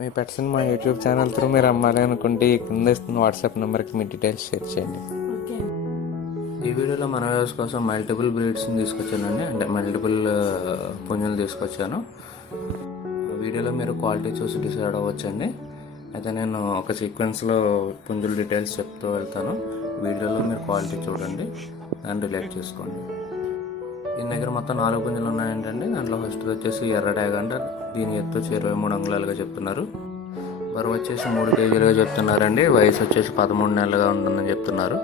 మీ పెట్స్ని మా YouTube channel through మీరు అమ్మాలి అనుకుంటే ఈ కింద ఇస్తున్న వాట్సాప్ నెంబర్కి మీ డీటెయిల్స్ షేర్ చేయండి. ఈ వీడియోలో మన వ్యూవర్స్ కోసం మల్టిపుల్ బ్రీడ్స్ని తీసుకొచ్చానండి. అంటే మల్టిపుల్ పుంజులు తీసుకొచ్చాను. వీడియోలో మీరు క్వాలిటీ చూసి డిసైడ్ అవ్వచ్చండి. అయితే నేను ఒక సీక్వెన్స్లో పుంజుల డీటెయిల్స్ చెప్తూ వెళ్తాను. వీడియోలో మీరు క్వాలిటీ చూడండి, దాన్ని రిలేట్ చేసుకోండి. దీని దగ్గర మొత్తం 4 పుంజులు ఉన్నాయంటండి. దాంట్లో ఫస్ట్ వచ్చేసి ఎర్ర డ్యాగండర్. దీని ఎత్తు 23 అంగుళాలుగా చెప్తున్నారు. బరువు వచ్చేసి 3 కేజీలుగా చెప్తున్నారండి. వయసు వచ్చేసి 13 నెలలుగా ఉంటుందని చెప్తున్నారు.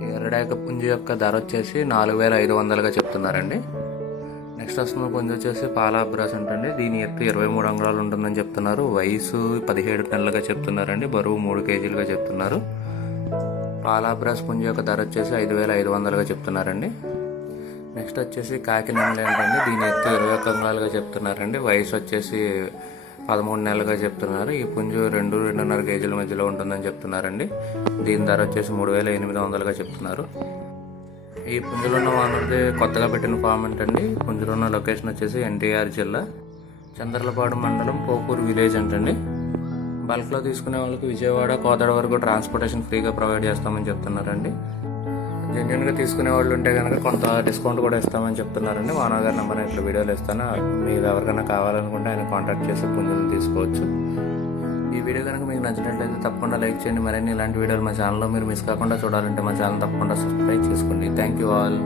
ఈ ఎర్ర డ్యాగ పుంజు యొక్క ధర వచ్చేసి 4500గా చెప్తున్నారండి. నెక్స్ట్ వస్తున్న పుంజు వచ్చేసి పాలాబ్రాస్ ఉంటుంది. దీని ఎత్తు 23 అంగుళాలు ఉంటుందని చెప్తున్నారు. వయసు 17 నెలలుగా చెప్తున్నారండి. బరువు 3 కేజీలుగా చెప్తున్నారు. పాలాబ్రాస్ పుంజు యొక్క ధర వచ్చేసి 5500గా చెప్తున్నారండి. నెక్స్ట్ వచ్చేసి కాకి నెమలి ఏంటండి. దీని ఎత్తు 21 అంగుళాలుగా చెప్తున్నారండి. వయసు వచ్చేసి 13 నెలలుగా చెప్తున్నారు. ఈ పుంజు 2-2.5 కేజీల మధ్యలో ఉంటుందని చెప్తున్నారండి. దీని ధర వచ్చేసి 3800గా చెప్తున్నారు. ఈ పుంజులో ఉన్న వానది కొత్తగా పెట్టిన ఫామ్ ఏంటండి. పుంజులో ఉన్న లొకేషన్ వచ్చేసి ఎన్టీఆర్ జిల్లా చంద్రలపాడు మండలం పోపూరు విలేజ్ అంటండి. బల్క్లో తీసుకునే వాళ్ళకి విజయవాడ కోదాడ వరకు ట్రాన్స్పోర్టేషన్ ఫ్రీగా ప్రొవైడ్ చేస్తామని చెప్తున్నారండి. జెన్యున్గా తీసుకునే వాళ్ళు ఉంటే కనుక కొంత డిస్కౌంట్ కూడా ఇస్తామని చెప్తున్నారండి. వానా గారి నెంబర్ ఇట్లా వీడియోలు ఇస్తాను. మీరు ఎవరికైనా కావాలనుకుంటే ఆయన కాంటాక్ట్ చేసి పుంజులను తీసుకోవచ్చు. ఈ వీడియో కనుక మీకు నచ్చినట్లయితే తప్పకుండా లైక్ చేయండి. మరిన్ని ఇలాంటి వీడియోలు మా ఛానల్లో మీరు మిస్ కాకుండా చూడాలంటే మా ఛానల్ తప్పకుండా సబ్స్క్రైబ్ చేసుకోండి. Thank you all.